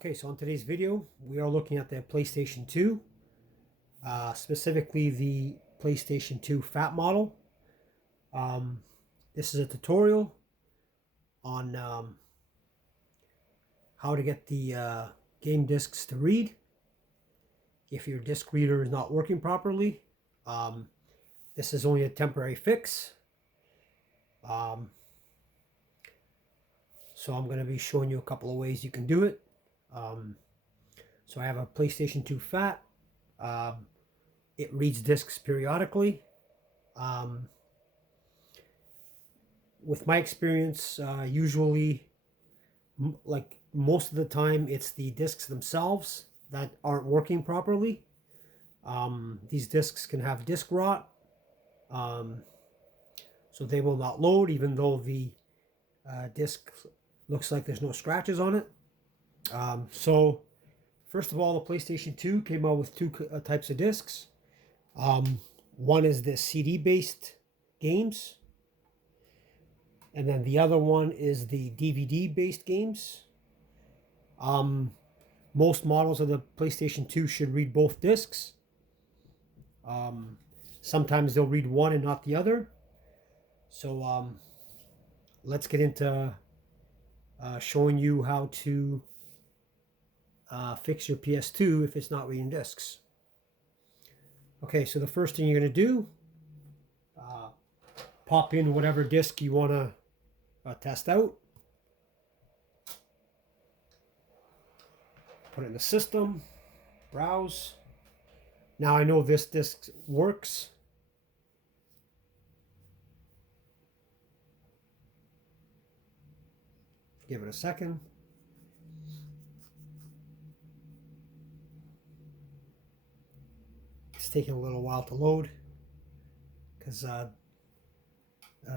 Okay, so in today's video, we are looking at the PlayStation 2, specifically the PlayStation 2 Fat model. Um, this is a tutorial on how to get the game discs to read if your disc reader is not working properly. Um, this is only a temporary fix. Um, so I'm going to be showing you a couple of ways you can do it. So I have a PlayStation 2 Fat. Um, it reads discs periodically. Um, with my experience, usually, like most of the time, it's the discs themselves that aren't working properly. These discs can have disk rot, um, so they will not load even though the disc looks like there's no scratches on it. So first of all, the PlayStation 2 came out with two types of discs. One is the CD-based games, and then the other one is the DVD-based games. Most models of the PlayStation 2 should read both discs. Sometimes they'll read one and not the other. So let's get into showing you how to fix your PS2 if it's not reading discs. Okay, so the first thing you're going to do, pop in whatever disc you want to test out. Put it in the system, browse. Now I know this disc works. Give it a second. It's taking a little while to load because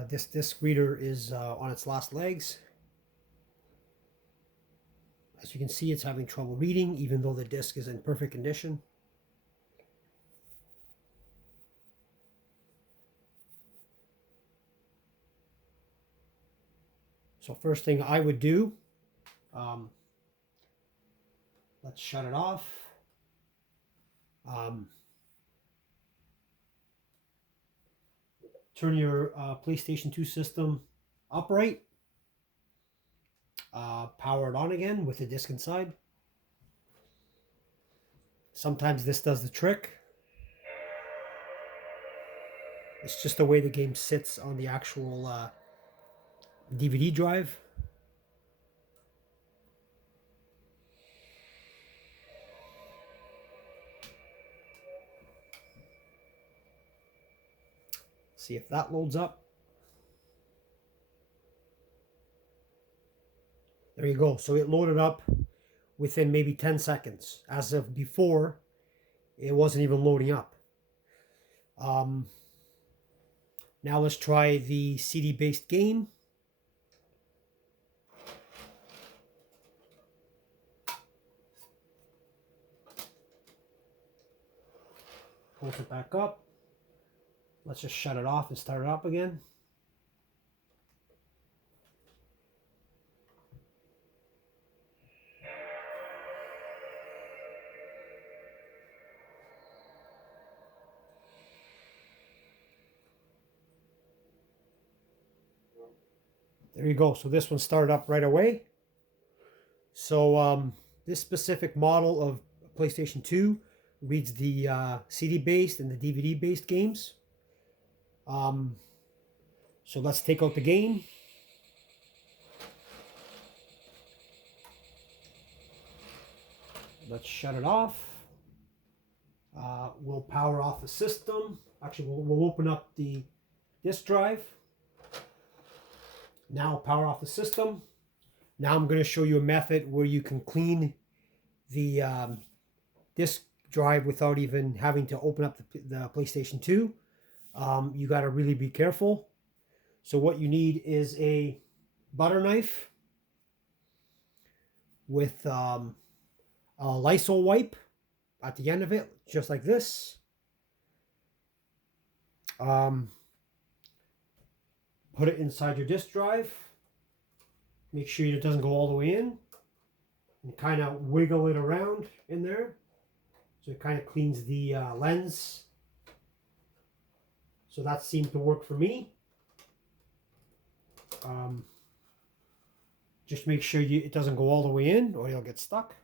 this disc reader is on its last legs. As you can see, it's having trouble reading even though the disc is in perfect condition. So first thing I would do, let's shut it off. Turn your PlayStation 2 system upright. Power it on again with the disc inside. Sometimes this does the trick. It's just the way the game sits on the actual DVD drive. See if that loads up. There you go. So it loaded up within maybe 10 seconds. As of before, it wasn't even loading up. Now let's try the CD-based game. Close it back up. Let's just shut it off and start it up again. There you go. So this one started up right away. So this specific model of PlayStation 2 reads the CD-based and the DVD-based games. So let's take out the game. Let's shut it off. We'll power off the system. Actually, we'll open up the disk drive. Now power off the system. Now I'm going to show you a method where you can clean the disk drive without even having to open up the PlayStation 2. You got to really be careful. So what you need is a butter knife with a Lysol wipe at the end of it, just like this. Put it inside your disk drive. Make sure it doesn't go all the way in. and kind of wiggle it around in there. So it kind of cleans the lens. So that seemed to work for me. Just make sure it doesn't go all the way in or you'll get stuck.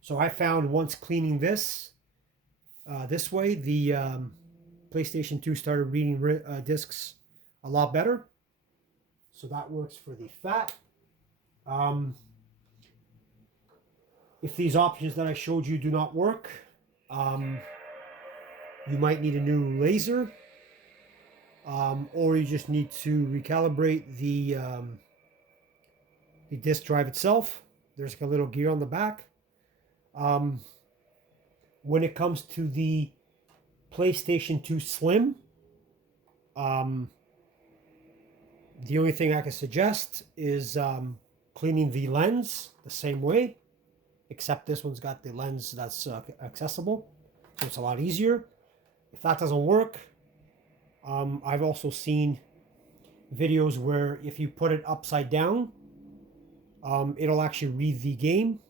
So I found once cleaning this way, the PlayStation 2 started reading discs a lot better. So that works for the fat. If these options that I showed you do not work, you might need a new laser, or you just need to recalibrate the disk drive itself. There's like a little gear on the back. When it comes to the PlayStation 2 Slim, the only thing I can suggest is cleaning the lens the same way, except this one's got the lens that's accessible, so it's a lot easier. If that doesn't work, I've also seen videos where if you put it upside down, it'll actually read the game,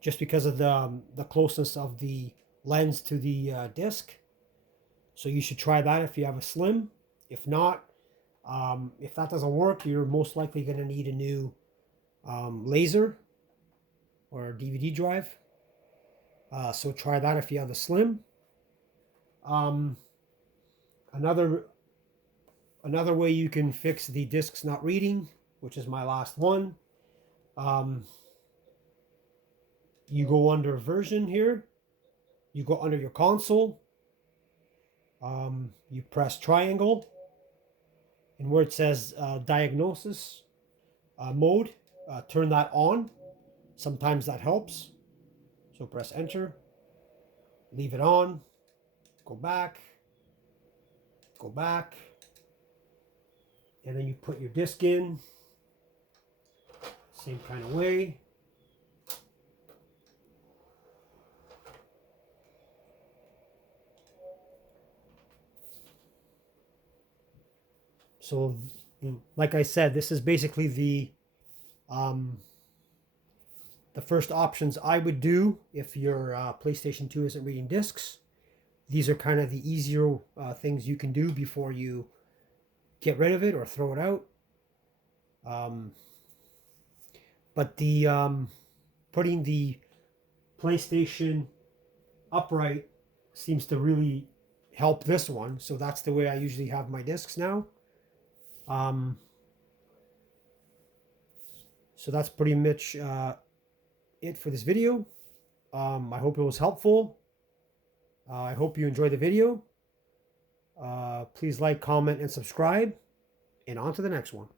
just because of the closeness of the lens to the disc. So you should try that if you have a Slim. If not, if that doesn't work, you're most likely going to need a new laser or DVD drive. So try that if you have a Slim. Another way you can fix the discs not reading, which is my last one, you go under version here, you go under your console, you press triangle, and where it says diagnosis mode, turn that on. Sometimes that helps. So press enter, leave it on, go back, and then you put your disc in, same kind of way. So, like I said, this is basically the first options I would do if your PlayStation 2 isn't reading discs. These are kind of the easier things you can do before you get rid of it or throw it out. But the putting the PlayStation upright seems to really help this one. So that's the way I usually have my discs now. So that's pretty much it for this video. I hope it was helpful. I hope you enjoyed the video. Please like, comment, and subscribe. And on to the next one.